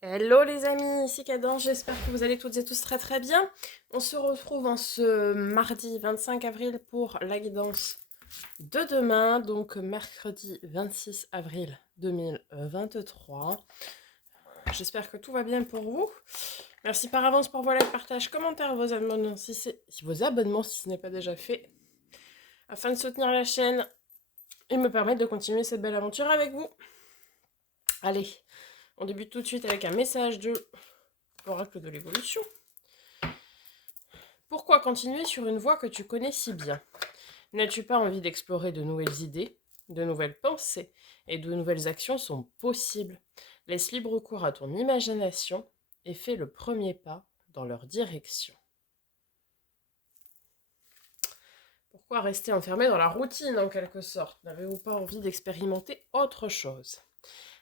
Hello les amis, ici Cadence, j'espère que vous allez toutes et tous très très bien. On se retrouve en ce mardi 25 avril pour la guidance de demain, donc mercredi 26 avril 2023. J'espère que tout va bien pour vous. Merci par avance pour vos likes, partages, commentaires, vos abonnements si ce n'est pas déjà fait, afin de soutenir la chaîne et me permettre de continuer cette belle aventure avec vous. Allez, on débute tout de suite avec un message de l'oracle de l'évolution. Pourquoi continuer sur une voie que tu connais si bien? N'as-tu pas envie d'explorer de nouvelles idées, de nouvelles pensées et de nouvelles actions sont possibles? Laisse libre cours à ton imagination et fais le premier pas dans leur direction. Pourquoi rester enfermé dans la routine en quelque sorte? N'avez-vous pas envie d'expérimenter autre chose?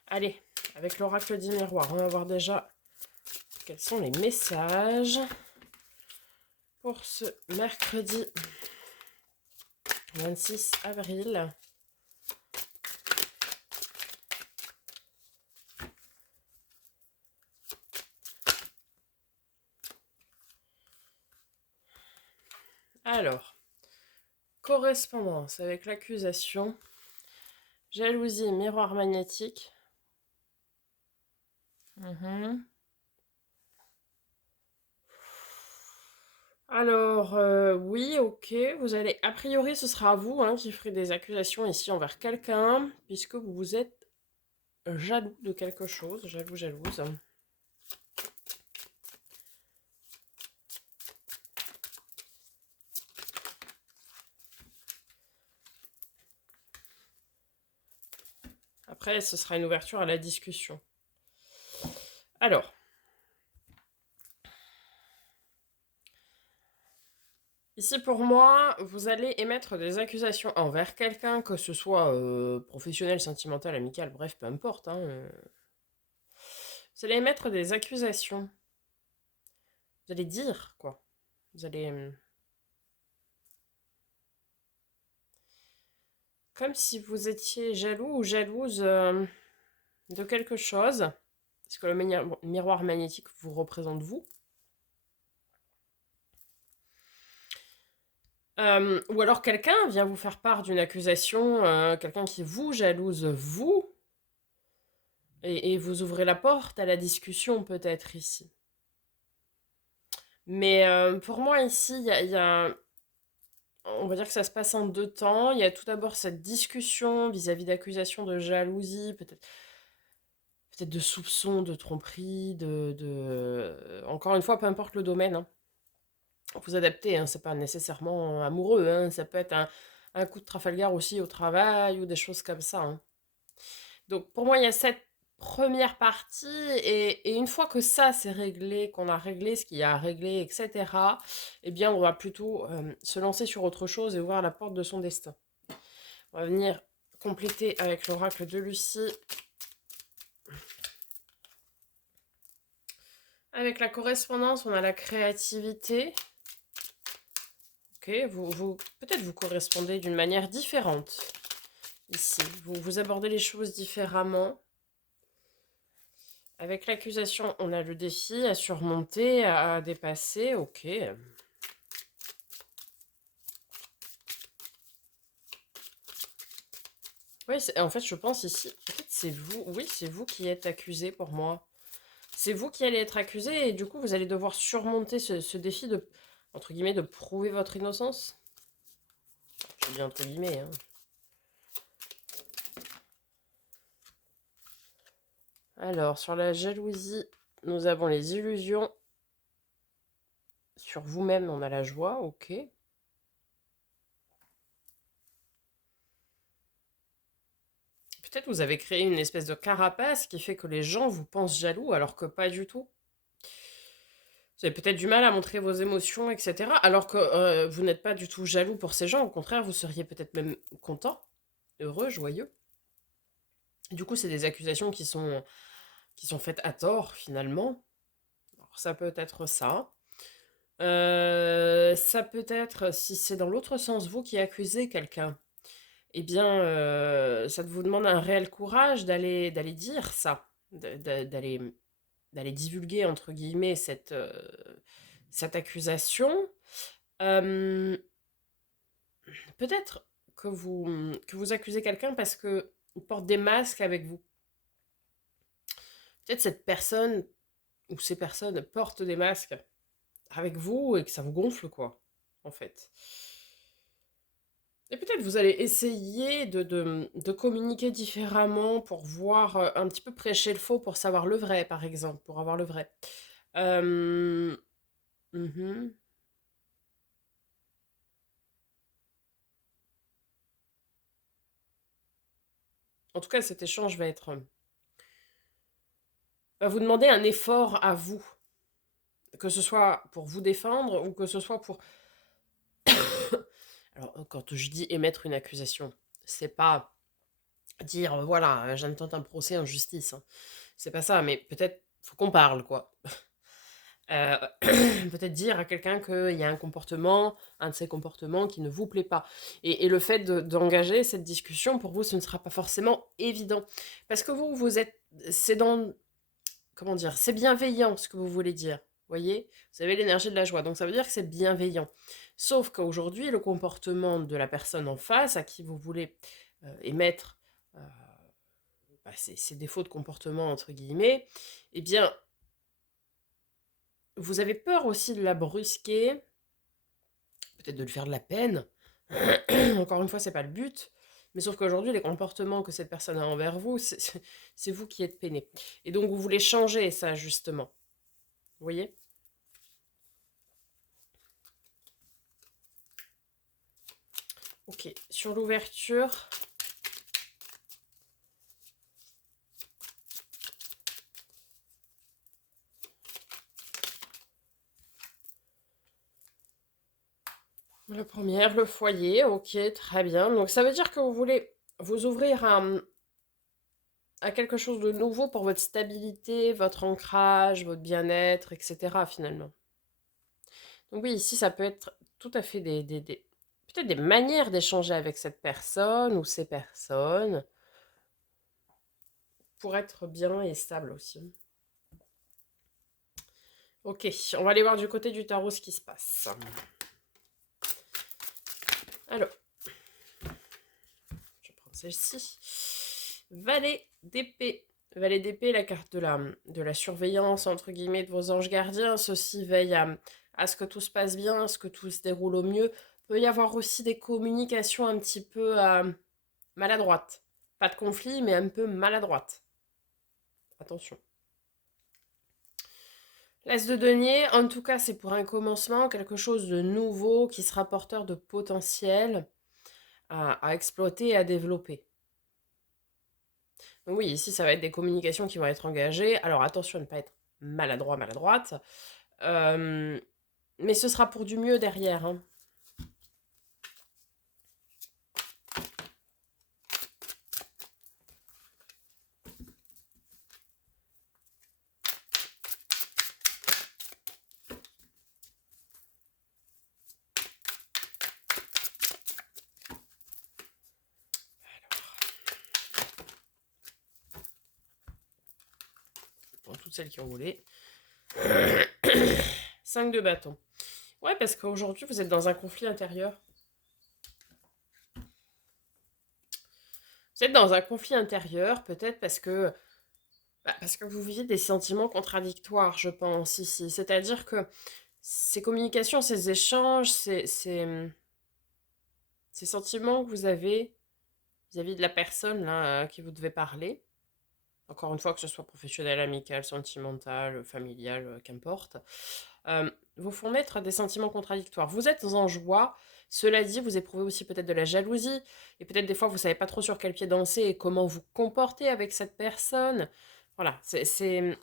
Allez, avec l'oracle du miroir, on va voir déjà quels sont les messages pour ce mercredi 26 avril. Alors, correspondance avec l'accusation, jalousie, miroir magnétique. Alors, oui, ok, vous allez, a priori, ce sera vous hein, qui ferez des accusations ici envers quelqu'un, puisque vous êtes jaloux de quelque chose, jaloux, jalouse. Après, ce sera une ouverture à la discussion. Alors, ici pour moi, vous allez émettre des accusations envers quelqu'un, que ce soit professionnel, sentimental, amical, bref, peu importe. Vous allez émettre des accusations. Vous allez dire, quoi. Vous allez... comme si vous étiez jaloux ou jalouse de quelque chose. Parce que le miroir magnétique vous représente vous. Ou alors quelqu'un vient vous faire part d'une accusation, quelqu'un qui vous jalouse vous, et vous ouvrez la porte à la discussion peut-être ici. Mais pour moi ici, on va dire que ça se passe en deux temps. Il y a tout d'abord cette discussion vis-à-vis d'accusations de jalousie, peut-être de soupçons, de tromperie, encore une fois, peu importe le domaine. Hein. Vous adaptez, hein, c'est pas nécessairement amoureux, hein, ça peut être un coup de Trafalgar aussi au travail ou des choses comme ça. Hein. Donc pour moi, il y a cette première partie, et une fois que ça c'est réglé, qu'on a réglé ce qu'il y a à régler, etc., eh bien on va plutôt se lancer sur autre chose et ouvrir la porte de son destin. On va venir compléter avec l'oracle de Lucie. Avec la correspondance, on a la créativité. Ok, peut-être vous correspondez d'une manière différente ici. Vous abordez les choses différemment. Avec l'accusation, on a le défi à surmonter, à dépasser. Ok. Oui, en fait, je pense ici, peut-être c'est vous. Oui, c'est vous qui êtes accusé pour moi. C'est vous qui allez être accusé et du coup, vous allez devoir surmonter ce défi de, entre guillemets, de prouver votre innocence. Je dis entre guillemets. Hein. Alors, sur la jalousie, nous avons les illusions. Sur vous-même, on a la joie, ok. Peut-être vous avez créé une espèce de carapace qui fait que les gens vous pensent jaloux alors que pas du tout. Vous avez peut-être du mal à montrer vos émotions, etc. Alors que vous n'êtes pas du tout jaloux pour ces gens. Au contraire, vous seriez peut-être même content, heureux, joyeux. Du coup, c'est des accusations qui sont faites à tort, finalement. Alors, ça peut être ça. Ça peut être, si c'est dans l'autre sens, vous qui accusez quelqu'un, eh bien, ça vous demande un réel courage d'aller dire ça, d'aller d'aller divulguer, entre guillemets, cette accusation. Euh, Peut-être que vous accusez quelqu'un parce qu'il porte des masques avec vous. Peut-être cette personne ou ces personnes portent des masques avec vous et que ça vous gonfle, quoi, en fait. Et peut-être vous allez essayer de communiquer différemment pour voir un petit peu prêcher le faux pour savoir le vrai, par exemple, pour avoir le vrai. Euh, mhm. En tout cas, cet échange va vous demander un effort à vous, que ce soit pour vous défendre ou que ce soit pour... Alors, quand je dis émettre une accusation, c'est pas dire, voilà, j'intente un procès en justice, hein. C'est pas ça, mais peut-être faut qu'on parle, quoi. Euh, peut-être dire à quelqu'un qu'il y a un de ces comportements qui ne vous plaît pas. Et le fait d'engager cette discussion, pour vous, ce ne sera pas forcément évident. Parce que vous êtes, c'est dans, comment dire, c'est bienveillant ce que vous voulez dire. Voyez, vous avez l'énergie de la joie, donc ça veut dire que c'est bienveillant. Sauf qu'aujourd'hui, le comportement de la personne en face à qui vous voulez émettre euh, ces défauts de comportement, entre guillemets, eh bien, vous avez peur aussi de la brusquer, peut-être de lui faire de la peine. Encore une fois, c'est pas le but. Mais sauf qu'aujourd'hui, les comportements que cette personne a envers vous, c'est vous qui êtes peiné. Et donc, vous voulez changer ça, justement. Vous voyez? Ok. Sur l'ouverture, la première, le foyer. Ok, très bien. Donc, ça veut dire que vous voulez vous ouvrir à quelque chose de nouveau pour votre stabilité, votre ancrage, votre bien-être, etc. finalement. Donc oui, ici, ça peut être tout à fait peut-être des manières d'échanger avec cette personne ou ces personnes pour être bien et stable aussi. Ok, on va aller voir du côté du tarot ce qui se passe. Alors, je vais prendre celle-ci. Valet d'épée. Valet d'épée, la carte de la surveillance, entre guillemets, de vos anges gardiens. Ceux-ci veillent à ce que tout se passe bien, à ce que tout se déroule au mieux. Il peut y avoir aussi des communications un petit peu maladroites. Pas de conflit, mais un peu maladroites. Attention. L'As de denier, en tout cas, c'est pour un commencement, quelque chose de nouveau qui sera porteur de potentiel à exploiter et à développer. Donc oui, ici, ça va être des communications qui vont être engagées. Alors attention à ne pas être maladroit, maladroite. Euh, mais ce sera pour du mieux derrière, hein. Pour toutes celles qui ont roulé. 5 de bâton. Ouais, parce qu'aujourd'hui, vous êtes dans un conflit intérieur. Vous êtes dans un conflit intérieur, peut-être parce que vous vivez des sentiments contradictoires, je pense, ici. C'est-à-dire que ces communications, ces échanges, ces sentiments que vous avez vis-à-vis de la personne là, à qui vous devez parler, encore une fois, que ce soit professionnel, amical, sentimental, familial, qu'importe, vous font naître des sentiments contradictoires. Vous êtes en joie, cela dit, vous éprouvez aussi peut-être de la jalousie, et peut-être des fois vous ne savez pas trop sur quel pied danser et comment vous comporter avec cette personne. Voilà, c'est...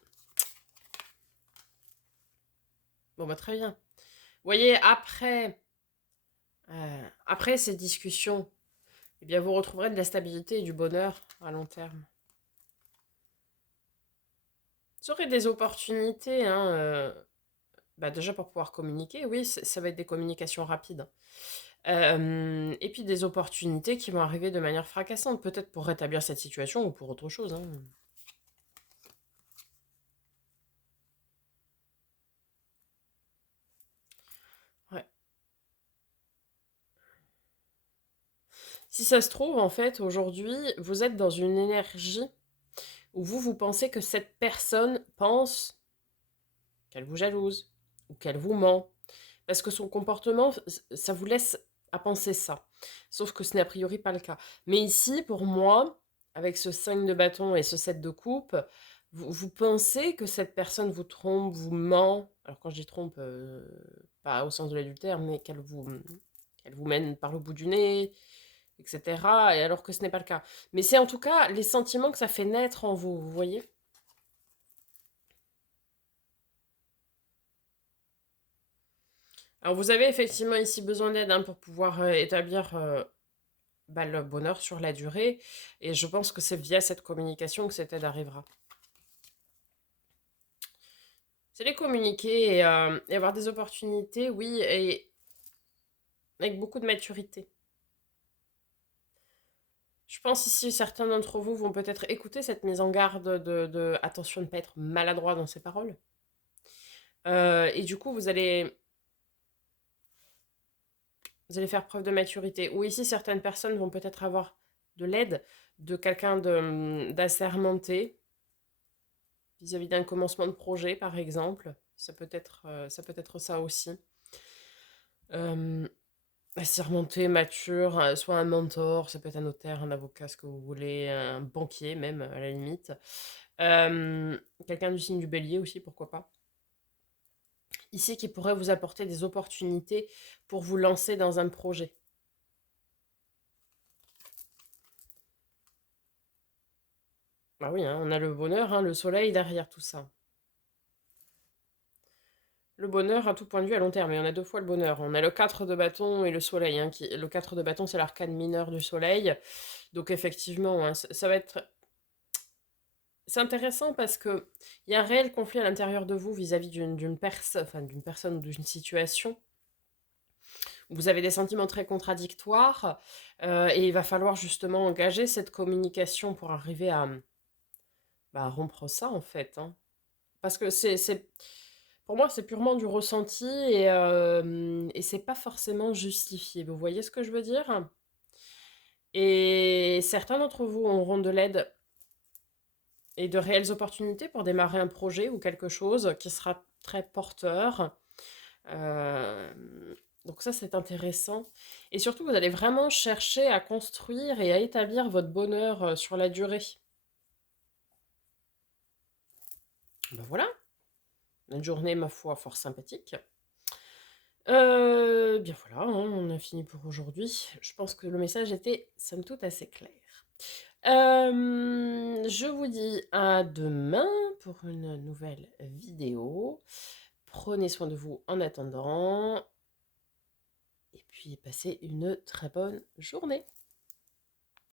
Bon, bah très bien. Vous voyez, après ces discussions, eh bien, vous retrouverez de la stabilité et du bonheur à long terme. Vous aurez des opportunités, hein, bah déjà pour pouvoir communiquer, oui, ça va être des communications rapides. Et puis des opportunités qui vont arriver de manière fracassante, peut-être pour rétablir cette situation ou pour autre chose, hein. Si ça se trouve, en fait, aujourd'hui, vous êtes dans une énergie où vous pensez que cette personne pense qu'elle vous jalouse ou qu'elle vous ment. Parce que son comportement, ça vous laisse à penser ça. Sauf que ce n'est a priori pas le cas. Mais ici, pour moi, avec ce 5 de bâton et ce 7 de coupe, vous pensez que cette personne vous trompe, vous ment. Alors quand je dis trompe, pas au sens de l'adultère, mais qu'elle vous mène par le bout du nez, etc. Et alors que ce n'est pas le cas. Mais c'est en tout cas les sentiments que ça fait naître en vous, vous voyez? Alors vous avez effectivement ici besoin d'aide hein, pour pouvoir établir bah, le bonheur sur la durée. Et je pense que c'est via cette communication que cette aide arrivera. C'est les communiquer et avoir des opportunités, oui, et avec beaucoup de maturité. Je pense ici certains d'entre vous vont peut-être écouter cette mise en garde de attention de ne pas être maladroit dans ses paroles. Et du coup, vous allez faire preuve de maturité. Ou ici, certaines personnes vont peut-être avoir de l'aide de quelqu'un d'assermenté vis-à-vis d'un commencement de projet, par exemple. Ça peut être ça aussi. Euh, Assermenté, mature, soit un mentor, ça peut être un notaire, un avocat, ce que vous voulez, un banquier même, à la limite. Quelqu'un du signe du bélier aussi, pourquoi pas. Ici, qui pourrait vous apporter des opportunités pour vous lancer dans un projet. Bah oui, hein, on a le bonheur, hein, le soleil derrière tout ça. Le bonheur à tout point de vue à long terme, et on a deux fois le bonheur. On a le 4 de bâton et le soleil. Hein, le 4 de bâton, c'est l'arcane mineur du soleil. Donc effectivement, hein, ça va être... C'est intéressant parce que il y a un réel conflit à l'intérieur de vous vis-à-vis d'une personne ou d'une situation. Vous avez des sentiments très contradictoires et il va falloir justement engager cette communication pour arriver à, bah, à rompre ça en fait. Hein. Parce que pour moi, c'est purement du ressenti et c'est pas forcément justifié. Vous voyez ce que je veux dire? Et certains d'entre vous auront de l'aide et de réelles opportunités pour démarrer un projet ou quelque chose qui sera très porteur. Euh, donc ça, c'est intéressant. Et surtout, vous allez vraiment chercher à construire et à établir votre bonheur sur la durée. Ben voilà, une journée, ma foi, fort sympathique. Bien voilà, hein, on a fini pour aujourd'hui. Je pense que le message était somme toute assez clair. Je vous dis à demain pour une nouvelle vidéo. Prenez soin de vous en attendant. Et puis passez une très bonne journée.